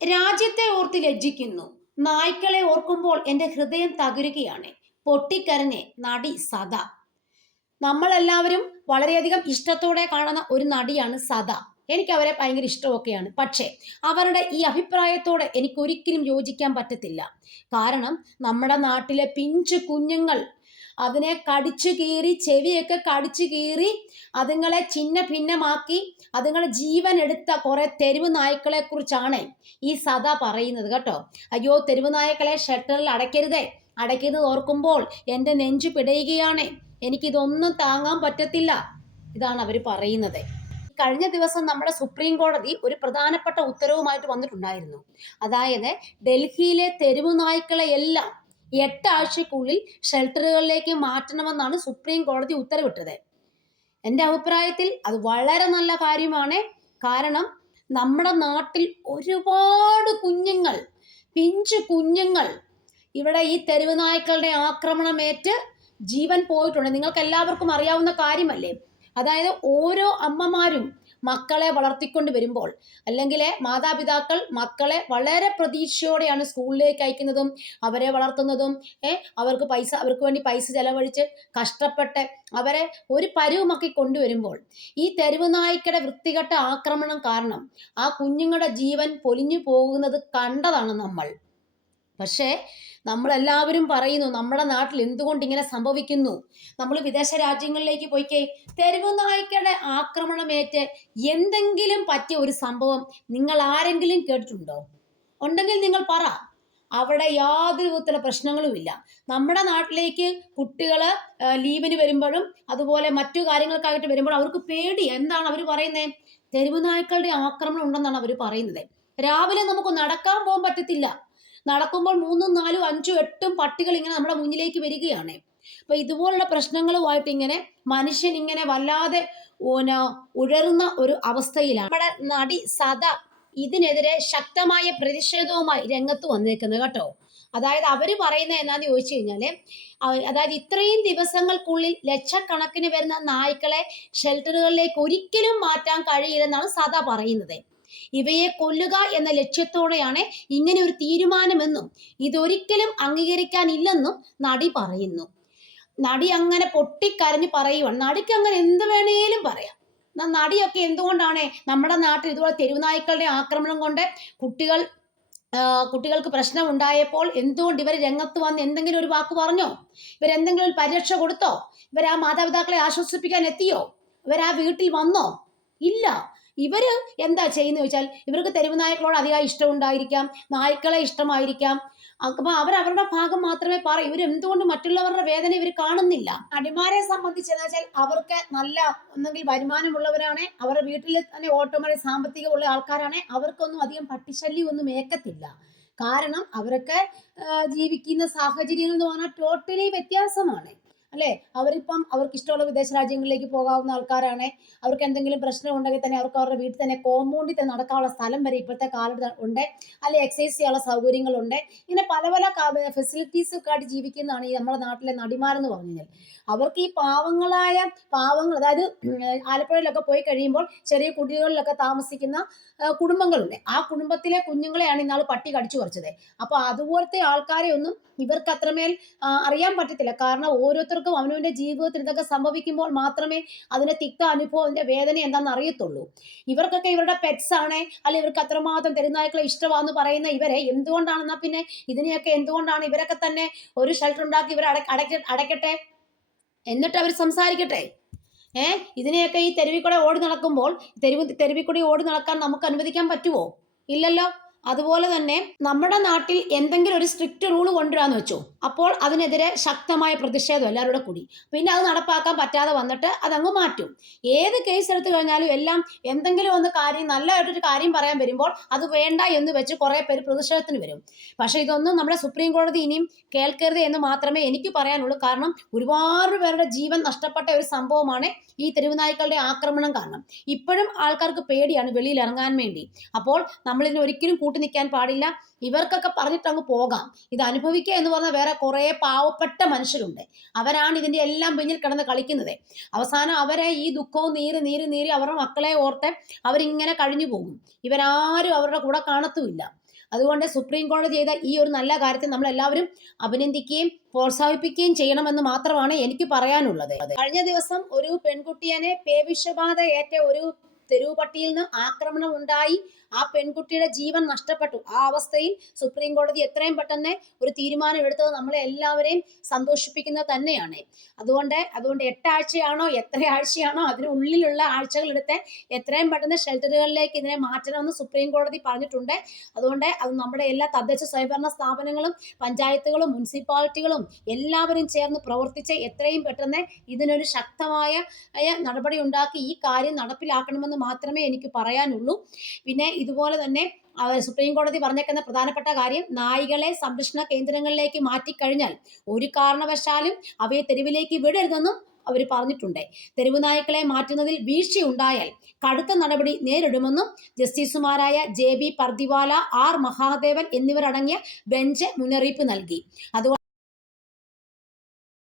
രാജ്യത്തെ ഓർത്ത് ലജ്ജിക്കുന്നു. നായ്ക്കളെ ഓർക്കുമ്പോൾ എന്റെ ഹൃദയം തകരുകയാണ്. പൊട്ടിക്കരഞ്ഞ് നടി സദ. നമ്മളെല്ലാവരും വളരെയധികം ഇഷ്ടത്തോടെ കാണുന്ന ഒരു നടിയാണ് സദ. എനിക്ക് അവരെ ഭയങ്കര ഇഷ്ടമൊക്കെയാണ്. പക്ഷേ അവരുടെ ഈ അഭിപ്രായത്തോടെ എനിക്കൊരിക്കലും യോജിക്കാൻ പറ്റത്തില്ല. കാരണം നമ്മുടെ നാട്ടിലെ പിഞ്ചു കുഞ്ഞുങ്ങൾ അതിനെ കടിച്ചു കീറി ചെവിയൊക്കെ കടിച്ചു കീറി അതുങ്ങളെ ചിന്ന ഭിന്നമാക്കി അതുങ്ങളെ ജീവൻ എടുത്ത കുറെ തെരുവ് നായ്ക്കളെ കുറിച്ചാണ് ഈ സദ പറയുന്നത് കേട്ടോ. അയ്യോ തെരുവ് നായ്ക്കളെ ഷട്ടറിൽ അടയ്ക്കരുതേ. അടയ്ക്കുന്നത് ഓർക്കുമ്പോൾ എന്റെ നെഞ്ചു പിടയുകയാണ്. എനിക്കിതൊന്നും താങ്ങാൻ പറ്റത്തില്ല. ഇതാണ് അവർ പറയുന്നത്. കഴിഞ്ഞ ദിവസം നമ്മുടെ സുപ്രീം കോടതി ഒരു പ്രധാനപ്പെട്ട ഉത്തരവുമായിട്ട് വന്നിട്ടുണ്ടായിരുന്നു. അതായത് ഡൽഹിയിലെ തെരുവ് നായ്ക്കളെ എല്ലാം എട്ടാഴ്ചക്കുള്ളിൽ ഷെൽട്ടറുകളിലേക്ക് മാറ്റണമെന്നാണ് സുപ്രീം കോടതി ഉത്തരവിട്ടത്. എന്റെ അഭിപ്രായത്തിൽ അത് വളരെ നല്ല കാര്യമാണ്. കാരണം നമ്മുടെ നാട്ടിൽ ഒരുപാട് കുഞ്ഞുങ്ങൾ പിഞ്ചു കുഞ്ഞുങ്ങൾ ഇവിടെ ഈ തെരുവ് നായ്ക്കളുടെ ആക്രമണമേറ്റ് ജീവൻ പോയിട്ടുണ്ട്. നിങ്ങൾക്ക് എല്ലാവർക്കും അറിയാവുന്ന കാര്യമല്ലേ? അതായത് ഓരോ അമ്മമാരും മക്കളെ വളർത്തിക്കൊണ്ട് വരുമ്പോൾ അല്ലെങ്കിൽ മാതാപിതാക്കൾ മക്കളെ വളരെ പ്രതീക്ഷയോടെയാണ് സ്കൂളിലേക്ക് അയക്കുന്നതും അവരെ വളർത്തുന്നതും അവർക്ക് പൈസ അവർക്ക് വേണ്ടി പൈസ ചെലവഴിച്ച് കഷ്ടപ്പെട്ട് അവരെ ഒരു പരുവുമൊക്കെ കൊണ്ടുവരുമ്പോൾ ഈ തെരുവ് നായ്ക്കയുടെ വൃത്തികെട്ട ആക്രമണം കാരണം ആ കുഞ്ഞുങ്ങളുടെ ജീവൻ പൊലിഞ്ഞു പോകുന്നത് കണ്ടതാണ് നമ്മൾ. പക്ഷേ നമ്മളെല്ലാവരും പറയുന്നു നമ്മുടെ നാട്ടിൽ എന്തുകൊണ്ട് ഇങ്ങനെ സംഭവിക്കുന്നു? നമ്മൾ വിദേശ രാജ്യങ്ങളിലേക്ക് പോയിക്കേ തെരുവ് നായ്ക്കയുടെ ആക്രമണമേറ്റ് എന്തെങ്കിലും പറ്റിയ ഒരു സംഭവം നിങ്ങൾ ആരെങ്കിലും കേട്ടിട്ടുണ്ടോ? ഉണ്ടെങ്കിൽ നിങ്ങൾ പറ. അവിടെ യാതൊരു വിധത്തിലുള്ള പ്രശ്നങ്ങളുമില്ല. നമ്മുടെ നാട്ടിലേക്ക് കുട്ടികൾ ലീവിന് വരുമ്പോഴും അതുപോലെ മറ്റു കാര്യങ്ങൾക്കായിട്ട് വരുമ്പോഴും അവർക്ക് പേടി. എന്താണ് അവർ പറയുന്നത് തെരുവ് നായ്ക്കളുടെ ആക്രമണം ഉണ്ടെന്നാണ് അവർ പറയുന്നത്. രാവിലെ നമുക്ക് നടക്കാൻ പോകാൻ പറ്റത്തില്ല. നടക്കുമ്പോൾ മൂന്നും നാലും അഞ്ചും എട്ടും പട്ടികൾ ഇങ്ങനെ നമ്മുടെ മുന്നിലേക്ക് വരികയാണ്. അപ്പൊ ഇതുപോലുള്ള പ്രശ്നങ്ങളുമായിട്ട് ഇങ്ങനെ മനുഷ്യൻ ഇങ്ങനെ വല്ലാതെ ഉഴറുന്ന ഒരു അവസ്ഥയിലാണ്. നമ്മുടെ നടി സദ ഇതിനെതിരെ ശക്തമായ പ്രതിഷേധവുമായി രംഗത്ത് വന്നേക്കുന്നത് കേട്ടോ. അതായത് അവർ പറയുന്നത് എന്നാന്ന് ചോദിച്ചു കഴിഞ്ഞാൽ അതായത് ഇത്രയും ദിവസങ്ങൾക്കുള്ളിൽ ലക്ഷക്കണക്കിന് വരുന്ന നായ്ക്കളെ ഷെൽട്ടറുകളിലേക്ക് ഒരിക്കലും മാറ്റാൻ കഴിയില്ലെന്നാണ് സദ പറയുന്നത്. ഇവയെ കൊല്ലുക എന്ന ലക്ഷ്യത്തോടെയാണ് ഇങ്ങനെ ഒരു തീരുമാനമെന്നും ഇതൊരിക്കലും അംഗീകരിക്കാനില്ലെന്നും നടി പറയുന്നു. നടി അങ്ങനെ പൊട്ടിക്കരഞ്ഞ് പറയുവാണ്. നടിക്ക് അങ്ങനെ എന്ത് വേണേലും പറയാം. നടിയൊക്കെ എന്തുകൊണ്ടാണ് നമ്മുടെ നാട്ടിൽ ഇതുപോലെ തെരുവുനായ്ക്കളുടെ ആക്രമണം കൊണ്ട് കുട്ടികൾ കുട്ടികൾക്ക് പ്രശ്നം ഉണ്ടായപ്പോൾ എന്തുകൊണ്ട് ഇവർ രംഗത്ത് വന്ന് എന്തെങ്കിലും ഒരു വാക്ക് പറഞ്ഞോ? ഇവരെന്തെങ്കിലും ഒരു പരിരക്ഷ കൊടുത്തോ? ഇവർ ആ മാതാപിതാക്കളെ ആശ്വസിപ്പിക്കാൻ എത്തിയോ? ഇവർ ആ വീട്ടിൽ വന്നോ? ഇല്ല. ഇവർ എന്താ ചെയ്യുന്നത് ചോദിച്ചാൽ ഇവർക്ക് തെരുവ് നായ്ക്കളോട് അധികം ഇഷ്ടം ഉണ്ടായിരിക്കാം നായ്ക്കളെ ഇഷ്ടമായിരിക്കാം. അപ്പൊ അവർ അവരുടെ ഭാഗം മാത്രമേ പറയൂ. ഇവർ എന്തുകൊണ്ട് മറ്റുള്ളവരുടെ വേദന ഇവർ കാണുന്നില്ല? അടിമാരെ സംബന്ധിച്ച് എന്ന് വെച്ചാൽ അവർക്ക് നല്ല ഒന്നെങ്കിൽ വരുമാനമുള്ളവരാണ്. അവരുടെ വീട്ടിൽ തന്നെ ഓട്ടോമാറ്റിക് സാമ്പത്തികമുള്ള ആൾക്കാരാണ്. അവർക്കൊന്നും അധികം പട്ടിശല്യം ഒന്നും ഏക്കത്തില്ല കാരണം അവരൊക്കെ ജീവിക്കുന്ന സാഹചര്യങ്ങൾ എന്ന് പറഞ്ഞാൽ ടോട്ടലി വ്യത്യാസമാണ്. അല്ലേ? അവരിപ്പം അവർക്ക് ഇഷ്ടമുള്ള വിദേശ രാജ്യങ്ങളിലേക്ക് പോകാവുന്ന ആൾക്കാരാണ് അവർക്ക് എന്തെങ്കിലും പ്രശ്നം ഉണ്ടെങ്കിൽ തന്നെ അവർക്ക് അവരുടെ വീട്ടിൽ തന്നെ കോമ്പൗണ്ടിൽ തന്നെ നടക്കാനുള്ള സ്ഥലം വരെ ഇപ്പോഴത്തെ കാലത്ത് ഉണ്ട്. അല്ലെ എക്സസൈസ് ചെയ്യാനുള്ള സൗകര്യങ്ങളുണ്ട്. ഇങ്ങനെ പല പല ഫെസിലിറ്റീസ് ഒക്കെ ആയിട്ട് ജീവിക്കുന്നതാണ് ഈ നമ്മുടെ നാട്ടിലെ നടിമാരെന്ന് പറഞ്ഞു കഴിഞ്ഞാൽ. അവർക്ക് ഈ പാവങ്ങളായ പാവങ്ങൾ അതായത് ആലപ്പുഴയിലൊക്കെ പോയി കഴിയുമ്പോൾ ചെറിയ കുടികളിലൊക്കെ താമസിക്കുന്ന കുടുംബങ്ങളുണ്ട്. ആ കുടുംബത്തിലെ കുഞ്ഞുങ്ങളെയാണ് ഇന്നാൾ പട്ടി കടിച്ചു പറിച്ചത്. അപ്പൊ അതുപോലത്തെ ആൾക്കാരെ ഒന്നും ഇവർക്ക് അത്രമേൽ അറിയാൻ പറ്റത്തില്ല. കാരണം ഓരോരുത്തർക്കും അവനവന്റെ ജീവിതത്തിൽ ഇതൊക്കെ സംഭവിക്കുമ്പോൾ മാത്രമേ അതിന്റെ തിക്ത അനുഭവത്തിന്റെ വേദന എന്താണെന്ന് അറിയത്തുള്ളൂ. ഇവർക്കൊക്കെ ഇവരുടെ പെറ്റ്സ് ആണ് അല്ലെ ഇവർക്ക് അത്രമാത്രം തെരുനായ്ക്കളെ ഇഷ്ടമാണെന്ന് പറയുന്ന ഇവരെ എന്തുകൊണ്ടാണെന്നാ പിന്നെ ഇതിനെയൊക്കെ എന്തുകൊണ്ടാണ് ഇവരൊക്കെ തന്നെ ഒരു ഷെൽട്ടർ ഉണ്ടാക്കി ഇവർ അടക്ക അടയ്ക്ക അടയ്ക്കട്ടെ? എന്നിട്ട് അവർ സംസാരിക്കട്ടെ? ഏ? ഇതിനെയൊക്കെ ഈ തെരുവിക്കൂടെ ഓടി നടക്കുമ്പോൾ തെരുവ് തെരുവിക്കൂടി ഓടി നടക്കാൻ നമുക്ക് അനുവദിക്കാൻ പറ്റുമോ ഇല്ലല്ലോ? അതുപോലെ തന്നെ നമ്മുടെ നാട്ടിൽ എന്തെങ്കിലും ഒരു സ്ട്രിക്റ്റ് റൂൾ കൊണ്ടുവരാന്ന് വെച്ചോ. അപ്പോൾ അതിനെതിരെ ശക്തമായ പ്രതിഷേധം എല്ലാവരുടെ കൂടി. പിന്നെ അത് നടപ്പാക്കാൻ പറ്റാതെ വന്നിട്ട് അതങ്ങ് മാറ്റും. ഏത് കേസ് എടുത്തു കഴിഞ്ഞാലും എല്ലാം എന്തെങ്കിലും ഒന്ന് കാര്യം നല്ലതായിട്ടൊരു കാര്യം പറയാൻ വരുമ്പോൾ അത് വേണ്ട എന്ന് വെച്ച് കുറേ പേര് പ്രതിഷേധത്തിന് വരും. പക്ഷേ ഇതൊന്നും നമ്മുടെ സുപ്രീം കോടതി ഇനിയും കേൾക്കരുത് എന്ന് മാത്രമേ എനിക്ക് പറയാനുള്ളൂ. കാരണം ഒരുപാട് പേരുടെ ജീവൻ നഷ്ടപ്പെട്ട ഒരു സംഭവമാണ് ഈ തെരുവുനായ്ക്കളുടെ ആക്രമണം കാരണം. ഇപ്പോഴും ആൾക്കാർക്ക് പേടിയാണ് വെളിയിൽ ഇറങ്ങാൻ വേണ്ടി. അപ്പോൾ നമ്മളിതിന് ഒരിക്കലും കൂട്ടി നിൽക്കാൻ പാടില്ല. ഇവർക്കൊക്കെ പറഞ്ഞിട്ട് അങ്ങ് പോകാം. ഇത് അനുഭവിക്കുക എന്ന് പറഞ്ഞാൽ വേറെ കുറേ പാവപ്പെട്ട മനുഷ്യരുണ്ട്. അവരാണ് ഇതിന്റെ എല്ലാം പിന്നിൽ കിടന്ന് കളിക്കുന്നത്. അവസാനം അവരെ ഈ ദുഃഖവും നീര് നീര് നീര് അവരുടെ മക്കളെ ഓർത്ത് അവരിങ്ങനെ കഴിഞ്ഞു പോകും. ഇവരാരും അവരുടെ കൂടെ കാണത്തുമില്ല. അതുകൊണ്ട് സുപ്രീം കോടതി ചെയ്ത ഈ ഒരു നല്ല കാര്യത്തെ നമ്മൾ എല്ലാവരും അഭിനന്ദിക്കുകയും പ്രോത്സാഹിപ്പിക്കുകയും ചെയ്യണമെന്ന് മാത്രമാണ് എനിക്ക് പറയാനുള്ളത്. കഴിഞ്ഞ ദിവസം ഒരു പെൺകുട്ടിയെ പേവിഷബാധ ഏറ്റ ഒരു തെരുവുപട്ടിയിൽ നിന്ന് ആക്രമണം ഉണ്ടായി. ആ പെൺകുട്ടിയുടെ ജീവൻ നഷ്ടപ്പെട്ടു. ആ അവസ്ഥയിൽ സുപ്രീം കോടതി എത്രയും പെട്ടെന്ന് ഒരു തീരുമാനം എടുത്തത് നമ്മളെ എല്ലാവരെയും സന്തോഷിപ്പിക്കുന്നത് തന്നെയാണ്. അതുകൊണ്ട് അതുകൊണ്ട് എട്ടാഴ്ചയാണോ എത്ര ആഴ്ചയാണോ അതിനുള്ളിലുള്ള ആഴ്ചകൾ എടുത്ത് എത്രയും പെട്ടെന്ന് ഷെൽട്ടറുകളിലേക്ക് ഇതിനെ മാറ്റണമെന്ന് സുപ്രീം കോടതി പറഞ്ഞിട്ടുണ്ട്. അതുകൊണ്ട് അത് നമ്മുടെ എല്ലാ തദ്ദേശ സ്വയംഭരണ സ്ഥാപനങ്ങളും പഞ്ചായത്തുകളും മുനിസിപ്പാലിറ്റികളും എല്ലാവരും ചേർന്ന് പ്രവർത്തിച്ച് എത്രയും പെട്ടെന്ന് ഇതിനൊരു ശക്തമായ നടപടി ഉണ്ടാക്കി ഈ കാര്യം നടപ്പിലാക്കണമെന്ന് മാത്രമേ എനിക്ക് പറയാനുള്ളൂ. പിന്നെ ഇതുപോലെ തന്നെ സുപ്രീം കോടതി പറഞ്ഞേക്കുന്ന പ്രധാനപ്പെട്ട കാര്യം നായികളെ സംരക്ഷണ കേന്ദ്രങ്ങളിലേക്ക് മാറ്റിക്കഴിഞ്ഞാൽ ഒരു കാരണവശാലും അവയെ തെരുവിലേക്ക് വിടരുതെന്നും അവർ പറഞ്ഞിട്ടുണ്ട്. തെരുവ് നായ്ക്കളെ മാറ്റുന്നതിൽ വീഴ്ചയുണ്ടായാൽ കടുത്ത നടപടി നേരിടുമെന്നും ജസ്റ്റിസുമാരായ J B Pardiwala R Mahadevan എന്നിവരടങ്ങിയ ബെഞ്ച് മുന്നറിയിപ്പ് നൽകി. അതുകൊണ്ട്